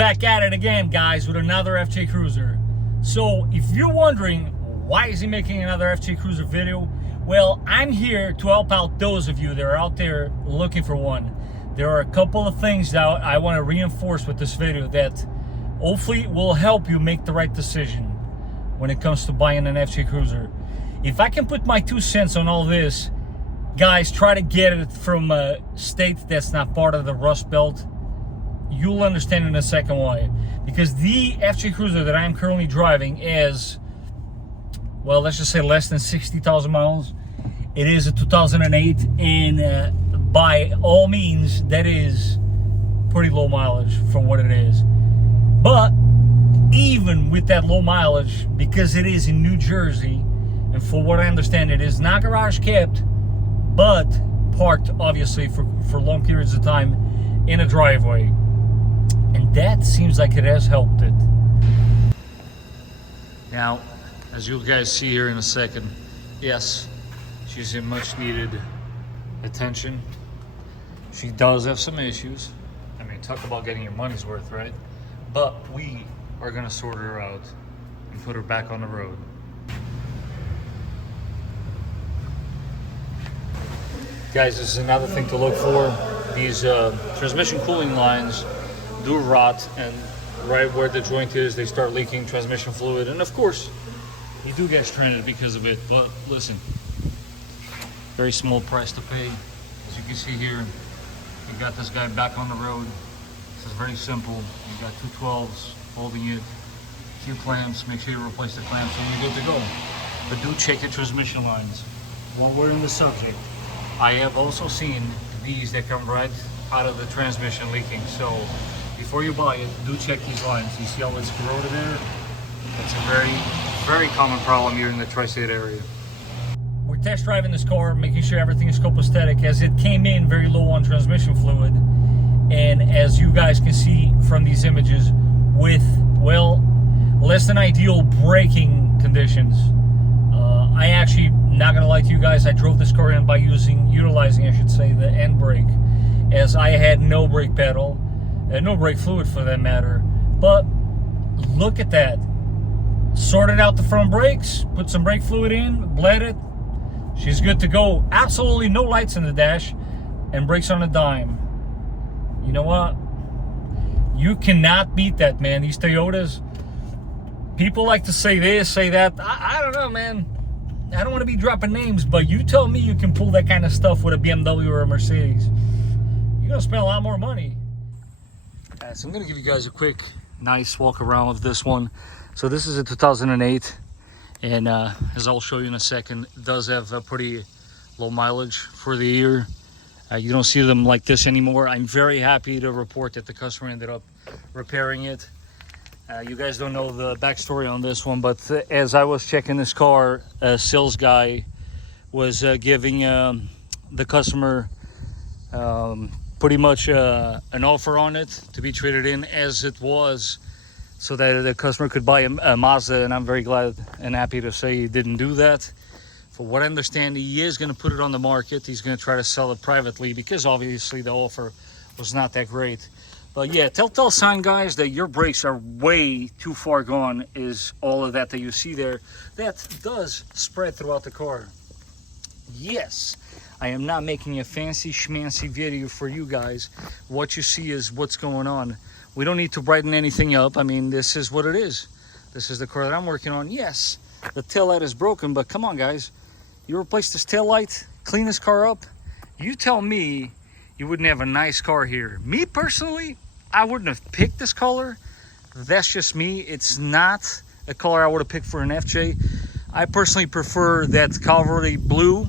back at it again, guys, with another FJ Cruiser. So if you're wondering why is he making another FJ Cruiser video, well, I'm here to help out those of you that are out there looking for one. There are a couple of things that I want to reinforce with this video that hopefully will help you make the right decision when it comes to buying an FJ Cruiser. If I can put my 2 cents on all this, guys, try to get it from a state that's not part of the Rust Belt. You'll understand in a second why. Because the FJ Cruiser that I'm currently driving is, well, let's just say less than 60,000 miles. It is a 2008, and by all means, that is pretty low mileage for what it is. But even with that low mileage, because it is in New Jersey, and for what I understand, it is not garage kept, but parked obviously for long periods of time in a driveway. And that seems like it has helped it. Now, as you guys see here in a second, yes, she's in much needed attention. She does have some issues. I mean, talk about getting your money's worth, right? But we are gonna sort her out and put her back on the road. Guys, this is another thing to look for. These transmission cooling lines do rot, and right where the joint is, they start leaking transmission fluid. And of course, you do get stranded because of it. But listen, very small price to pay. As you can see here, you got this guy back on the road. This is very simple. You got 2 12s holding it, 2 clamps. Make sure you replace the clamps and you're good to go. But do check your transmission lines. While we're in the subject, I have also seen these that come right out of the transmission leaking. So before you buy it, do check these lines. You see how it's corroded there? That's a very, very common problem here in the tri-state area. We're test driving this car, making sure everything is copacetic, as it came in very low on transmission fluid. And as you guys can see from these images, with, well, less than ideal braking conditions. I actually, not gonna lie to you guys, I drove this car in by utilizing, I should say, the end brake, as I had no brake pedal, and no brake fluid for that matter. But look at that. Sorted out the front brakes, put some brake fluid in, bled it. She's good to go. Absolutely no lights in the dash, and brakes on a dime. You know what? You cannot beat that, man. These Toyotas, people like to say this, say that. I don't know, man. I don't want to be dropping names, but you tell me you can pull that kind of stuff with a BMW or a Mercedes. You're going to spend a lot more money. So I'm going to give you guys a quick, nice walk around with this one. So this is a 2008, and as I'll show you in a second, it does have a pretty low mileage for the year. You don't see them like this anymore. I'm very happy to report that the customer ended up repairing it. You guys don't know the backstory on this one, but as I was checking this car, a sales guy was giving the customer pretty much an offer on it to be traded in as it was, so that the customer could buy a Mazda, and I'm very glad and happy to say he didn't do that. For what I understand, he is going to put it on the market. He's going to try to sell it privately, because obviously the offer was not that great. But yeah, telltale sign, guys, that your brakes are way too far gone is all of that you see there. That does spread throughout the car. Yes, I am not making a fancy schmancy video for you guys. What you see is what's going on. We don't need to brighten anything up. I mean, this is what it is. This is the car that I'm working on. Yes, the taillight is broken, but come on, guys. You replace this taillight, clean this car up. You tell me you wouldn't have a nice car here. Me personally, I wouldn't have picked this color. That's just me. It's not a color I would have picked for an FJ. I personally prefer that Cavalry blue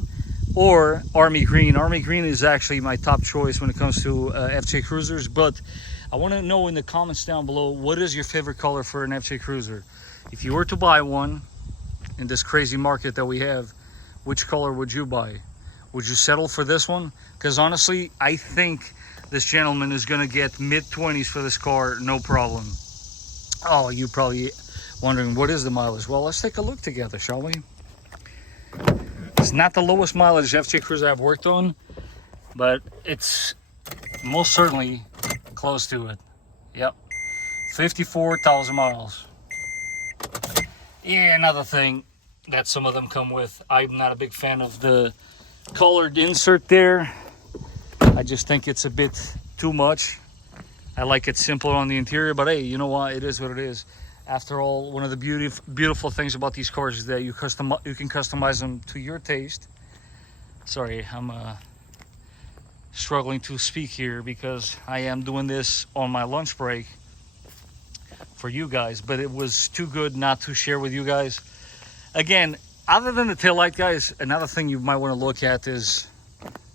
or Army green. Army green is actually my top choice when it comes to FJ Cruisers, but I want to know in the comments down below, what is your favorite color for an FJ Cruiser? If you were to buy one in this crazy market that we have, which color would you buy? Would you settle for this one? Because honestly, I think this gentleman is going to get mid-20s for this car, no problem. Oh, you're probably wondering, what is the mileage? Well, let's take a look together, shall we? It's not the lowest mileage FJ Cruiser I've worked on, but it's most certainly close to it. Yep, 54,000 miles. Yeah, another thing that some of them come with. I'm not a big fan of the colored insert there. I just think it's a bit too much. I like it simpler on the interior, but hey, you know what? It is what it is. After all, one of the beautiful things about these cars is that you can customize them to your taste. Sorry, I'm struggling to speak here because I am doing this on my lunch break for you guys, but it was too good not to share with you guys. Again, other than the taillight, guys, another thing you might want to look at is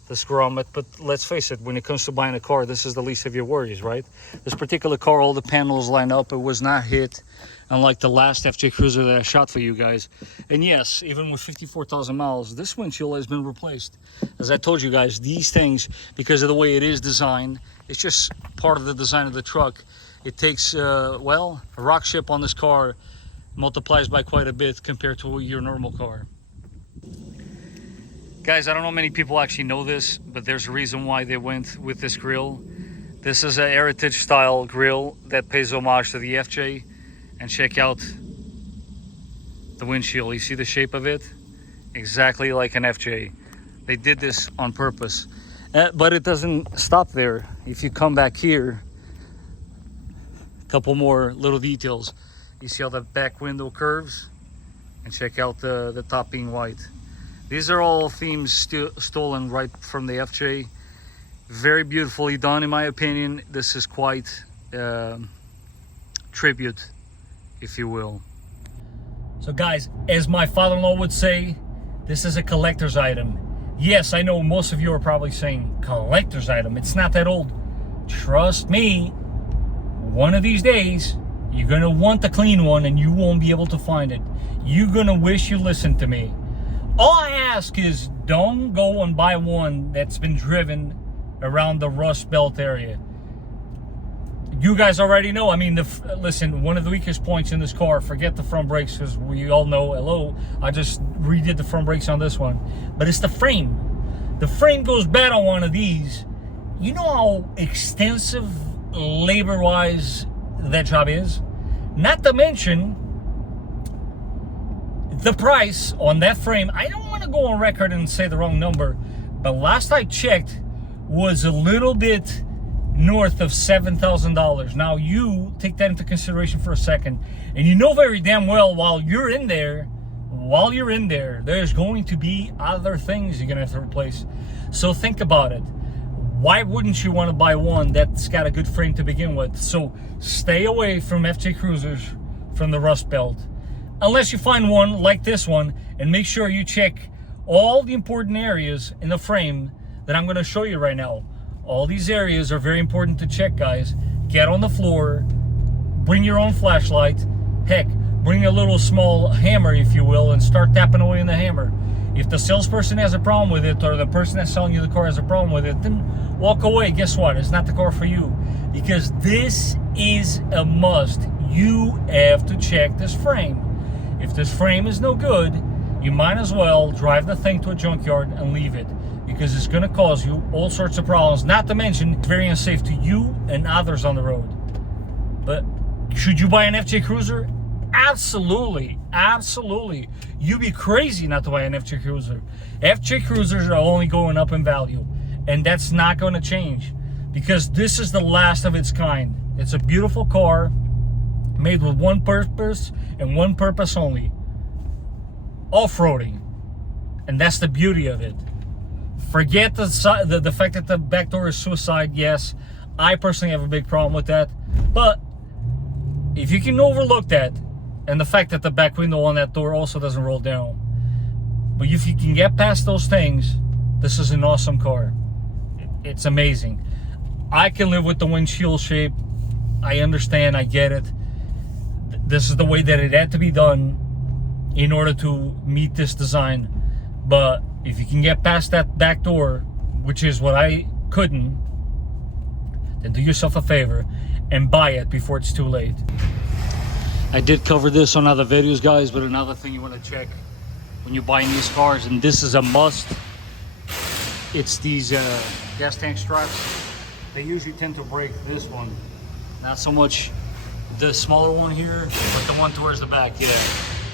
this grommet. But let's face it, when it comes to buying a car, this is the least of your worries, right? This particular car, all the panels line up. It was not hit, unlike the last FJ Cruiser that I shot for you guys. And yes, even with 54,000 miles, this windshield has been replaced. As I told you guys, these things, because of the way it is designed, it's just part of the design of the truck. It takes, well, a rock chip on this car multiplies by quite a bit compared to your normal car. Guys, I don't know many people actually know this, but there's a reason why they went with this grill. This is a heritage style grill that pays homage to the FJ. And check out the windshield. You see the shape of it? Exactly like an FJ. They did this on purpose. But it doesn't stop there. If you come back here, a couple more little details. You see how the back window curves? And check out the top being white. These are all themes stolen right from the FJ. Very beautifully done, in my opinion. This is quite tribute, if you will. So guys, as my father-in-law would say, this is a collector's item. Yes, I know most of you are probably saying collector's item. It's not that old. Trust me, one of these days, you're gonna want the clean one and you won't be able to find it. You're gonna wish you listened to me. All I ask is don't go and buy one that's been driven around the Rust Belt area. You guys already know. I mean, listen, one of the weakest points in this car, forget the front brakes, because we all know, hello, I just redid the front brakes on this one. But it's the frame. The frame goes bad on one of these. You know how extensive labor-wise that job is? Not to mention the price on that frame. I don't want to go on record and say the wrong number, but last I checked was a little bit north of $7,000. Now you take that into consideration for a second, and you know very damn well while you're in there, there's going to be other things you're gonna have to replace. So think about it. Why wouldn't you want to buy one that's got a good frame to begin with? So stay away from FJ Cruisers from the Rust Belt. Unless you find one like this one, and make sure you check all the important areas in the frame that I'm going to show you right now. All these areas are very important to check, guys. Get on the floor, bring your own flashlight, heck, bring a little small hammer, if you will, and start tapping away in the hammer. If the salesperson has a problem with it, or the person that's selling you the car has a problem with it, then walk away. Guess what? It's not the car for you. Because this is a must. You have to check this frame. If this frame is no good, you might as well drive the thing to a junkyard and leave it, because it's going to cause you all sorts of problems. Not to mention, it's very unsafe to you and others on the road. But should you buy an FJ Cruiser? Absolutely, absolutely. You'd be crazy not to buy an FJ Cruiser. FJ Cruisers are only going up in value, and that's not going to change, because this is the last of its kind. It's a beautiful car, made with one purpose and one purpose only: off-roading. And that's the beauty of it. Forget the fact that the back door is suicide. Yes, I personally have a big problem with that, but if you can overlook that, and the fact that the back window on that door also doesn't roll down, but if you can get past those things, this is an awesome car. It's amazing. I can live with the windshield shape. I understand, I get it. This is the way that it had to be done in order to meet this design. But if you can get past that back door, which is what I couldn't, then do yourself a favor and buy it before it's too late. I did cover this on other videos, guys, but another thing you want to check when you're buying these cars, and this is a must, it's these gas tank straps. They usually tend to break. This one, not so much the smaller one here, but the one towards the back, yeah.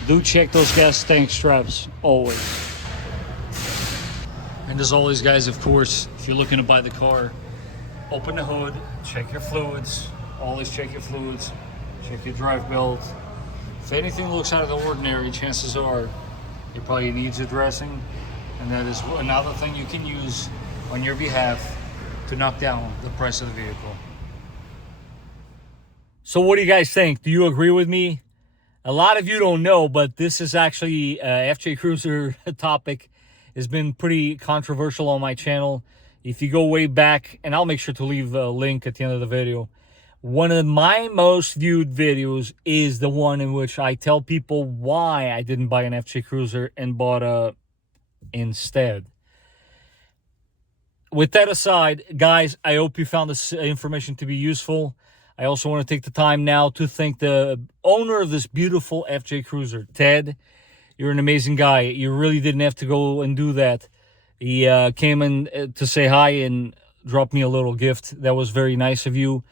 Do check those gas tank straps, always. And as always, guys, of course, if you're looking to buy the car, open the hood, check your fluids, always check your fluids, check your drive belt. If anything looks out of the ordinary, chances are it probably needs addressing, and that is another thing you can use on your behalf to knock down the price of the vehicle. So what do you guys think? Do you agree with me? A lot of you don't know, but this is actually FJ Cruiser topic has been pretty controversial on my channel. If you go way back, and I'll make sure to leave a link at the end of the video, one of my most viewed videos is the one in which I tell people why I didn't buy an FJ Cruiser and bought a instead. With that aside, guys, I hope you found this information to be useful. I also want to take the time now to thank the owner of this beautiful FJ Cruiser, Ted. You're an amazing guy. You really didn't have to go and do that. He came in to say hi and dropped me a little gift. That was very nice of you.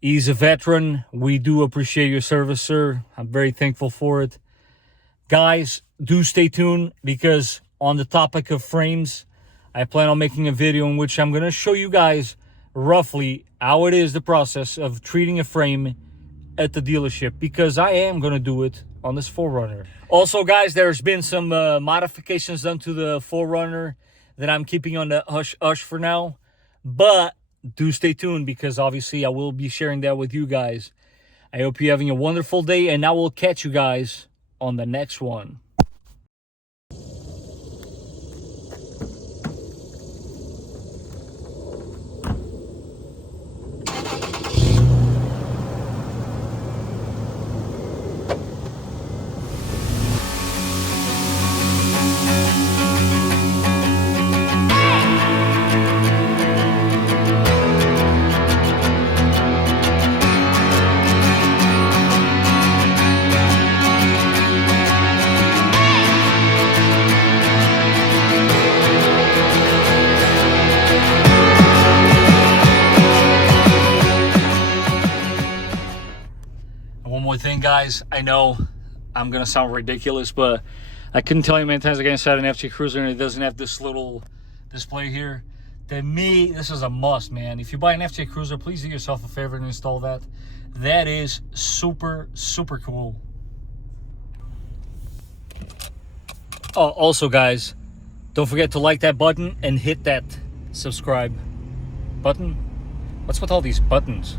He's a veteran. We do appreciate your service, sir. I'm very thankful for it. Guys, do stay tuned, because on the topic of frames, I plan on making a video in which I'm going to show you guys roughly how it is the process of treating a frame at the dealership, because I am going to do it on this 4Runner. Also, guys, there's been some modifications done to the 4Runner that I'm keeping on the hush for now, but do stay tuned, because obviously I will be sharing that with you guys. I hope you're having a wonderful day, and I will catch you guys on the next one. One more thing, guys. I know I'm gonna sound ridiculous, but I couldn't tell you how many times I got inside an FJ Cruiser and it doesn't have this little display here. To me, this is a must, man. If you buy an FJ Cruiser, please do yourself a favor and install that. That is super, super cool. Oh, also, guys, don't forget to like that button and hit that subscribe button. What's with all these buttons?